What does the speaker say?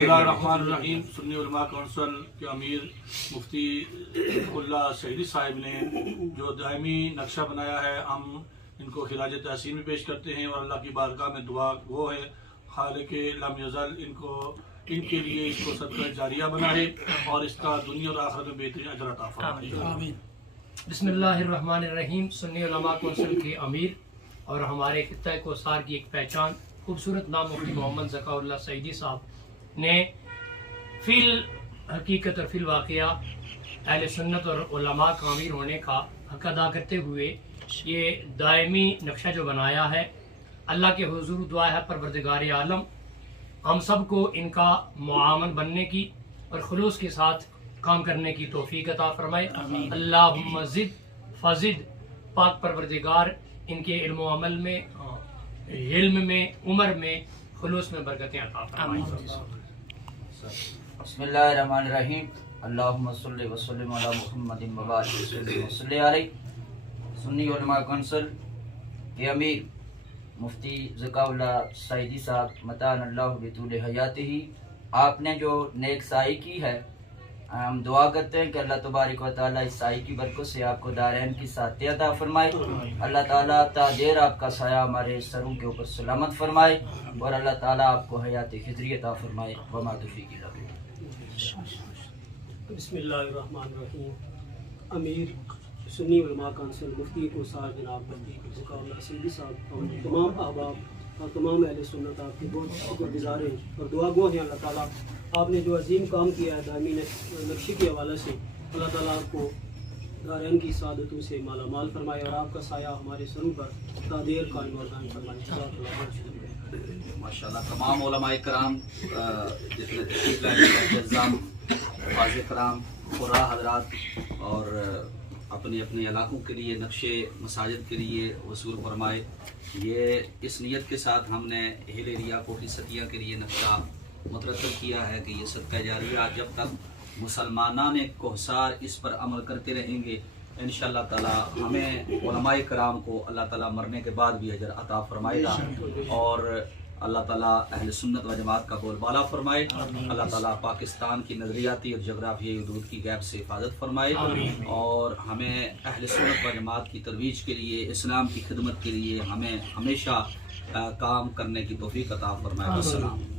बिस्मिल्लाहिर्रहमानिर्रहीम। सुन्नी उलमा कौंसिल के अमीर मुफ्ती उल्लाह सईदी साहिब ने जो दायमी नक्शा बनाया है, हम इनको खिराज तहसीन में पेश करते हैं और अल्लाह की बारगाह में दुआ वो है खालिक लम यज़ल इनके लिए इसको सदका जारिया बनाए और इसका दुनिया और आखिरत में बेहतरीन अजर अता फरमाए। बिस्मिल्लाहिर्रहमानिर्रहीम। सुन्नी उलमा कौंसिल के अमीर और हमारे खित्ता कोसार की एक पहचान खूबसूरत नाम मुफ्ती मोहम्मद ज़काउल्लाह सईदी साहब ने फिल हकीकत और फिल वाक़या अहले सुन्नत और उलमा का अमीर होने का हक अदा करते हुए ये दायमी नक्शा जो बनाया है, अल्लाह के हुजूर दुआ है परवरदिगार आलम हम सब को इनका मुआवन बनने की और खुलूस के साथ काम करने की तौफीक अता फरमाए। अल्लाहुम्मा ज़िद फ़ज़िद। पाक परवरदिगार इनके इल्म व अमल में, इल्म में, उम्र में, खुलूस में बरकतें अता फरमाए। बिस्मिल्लाहिर्रहमानिर्रहीम। अल्लाहुम्मा सल्लि व सल्लिम अला मुहम्मदिन व बारिक वसल्लि अलैहि। सुन्नी उलमा कौंसिल के अमीर मुफ्ती ज़काउल्लाह सईदी साहब मतान अल्लाह बितूल हयातिही, आपने जो नेक साई की है, हम दुआ करते हैं कि अल्लाह तबारक व तआला इस साई की बरकत से आपको दारैन की साथी अता फरमाए। अल्लाह ताला तादेर आपका साया हमारे सरों के ऊपर सलामत फरमाए और अल्लाह ताला आपको हयात खिजरी अता फरमाए। वमा तौफीक इल्ला बिल्लाह। बिस्मिल्लाहिर्रहमानिर्रहीम। अमीर सुन्नी उलमा कौंसिल मुफ्ती कोसार जनाब ज़काउल्लाह सईदी साहब और तमाम अहबाब और तमाम अहले सुन्नत आपके बहुत शुक्रगुज़ार हैं और दुआ गो हैं। अल्लाह ताला आपने जो अजीम काम किया है दायमी नक्शे के हवाले से, अल्लाह ताला आपको दारैन की सादतों से माला माल फरमाए और आपका साया हमारे सरों पर तादेर कायम और दायम फरमाए। माशाअल्लाह तमाम उलमाए कराम, जितने तशरीफ लाए इंतज़ाम, फाज़ कराम, क़ुर्रा हज़रात और अपने अपने इलाकों के लिए नक्शे मसाजिद के लिए वसूल फरमाए। ये इस नीयत के साथ हमने हिल एरिया कोठी सतिया के लिए नक्शा मुतरतब किया है कि ये सदका जारिया जब तक मुसलमानान कोहसार इस पर अमल करते रहेंगे, इंशाअल्लाह ताला हमें उलमाए कराम को अल्लाह ताला मरने के बाद भी अजर अता फरमाएगा और अल्लाह ताला अहले सुन्नत व जमात का बोलबाला फरमाए। अल्लाह ताला पाकिस्तान की नज़रियाती और जगराफियाई हदूद की गैब से हिफाजत फरमाए और हमें अहले सुन्नत व जमात की तरवीज के लिए, इस्लाम की खिदमत के लिए हमें हमेशा काम करने की तौफीक अता फरमाए। अस्सलाम।